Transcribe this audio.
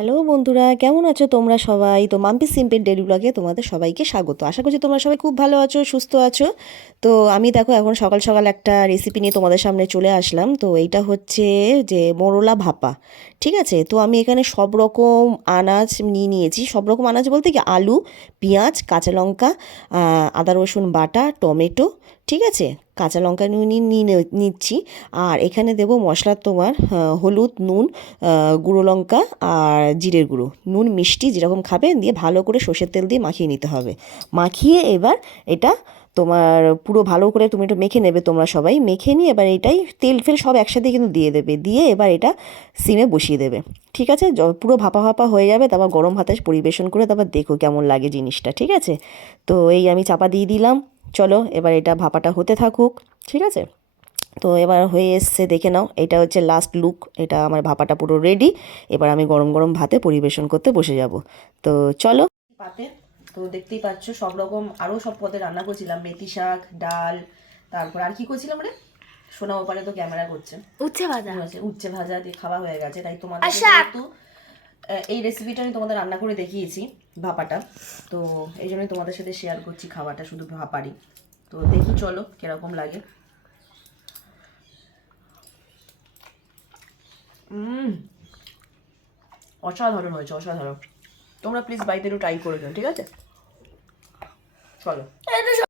Hello বন্ধুরা, কেমন আছো তোমরা সবাই? তো মাম্পি সিম্পল ডেলি ব্লগে তোমাদের সবাইকে স্বাগত। আশা করছি তোমরা সবাই খুব ভালো আছো, সুস্থ আছো। তো আমি দেখো এখন সকাল সকাল একটা রেসিপি নিয়ে তোমাদের সামনে চলে আসলাম। তো এইটা হচ্ছে যে মোরলা ভাপা। ঠিক আছে, তো আমি এখানে সব রকম আনাজ নিয়েছি। সব রকম আনাজ বলতে কি আলু, পেঁয়াজ, কাঁচা লঙ্কা, আদা রসুন বাটা, টমেটো, ঠিক আছে, কাঁচা লঙ্কা নিচ্ছি। আর এখানে দেবো মশলা তোমার হলুদ, নুন, গুঁড়ো লঙ্কা আর জিরের গুঁড়ো, নুন মিষ্টি যেরকম খাবে দিয়ে ভালো করে সর্ষের তেল দিয়ে মাখিয়ে নিতে হবে। মাখিয়ে এবার এটা তোমার পুরো ভালো করে তুমি একটু মেখে নেবে, তোমরা সবাই মেখে নিয়ে এবার এটাই তেল ফেল সব একসাথে কিন্তু দিয়ে দেবে, দিয়ে এবার এটা সিমে বসিয়ে দেবে। ঠিক আছে, পুরো ভাপা ভাপা হয়ে যাবে, তারপর গরম ভাতে পরিবেশন করে তারপর দেখো কেমন লাগে জিনিসটা। ঠিক আছে, তো এই আমি চাপা দিয়ে দিলাম। চলো এবার এটা ভাপাটা হতে থাকুক। ঠিক আছে, তো এবার হয়ে এসছে, দেখে নাও, এটা হচ্ছে লাস্ট লুক। এটা আমার ভাপাটা পুরো রেডি। এবার আমি গরম গরম ভাতে পরিবেশন করতে বসে যাব। তো চলো পাতে, তো দেখতেই পাচ্ছ সব রকম আরও সব পদে রান্না করছিলাম, মেথি শাক, ডাল, তারপর আর কি করছিলাম রে, সোনা ওপারে তো ক্যামেরা করছে, উচ্ছে ভাজা। উচ্ছে ভাজা দিয়ে খাওয়া হয়ে গেছে, তাই তোমাদের যেহেতু এই রেসিপিটা আমি তোমাদের রান্না করে দেখিয়েছি ভাপাটা, তো এই জন্যই তোমাদের সাথে শেয়ার করছি খাওয়াটা শুধু ভাপারই। তো দেখি চলো কিরকম লাগে। অসাধারণ হয়েছে, অসাধারণ। তোমরা প্লিজ বাড়িতে একটু ট্রাই করে দিও, ঠিক আছে? চলো।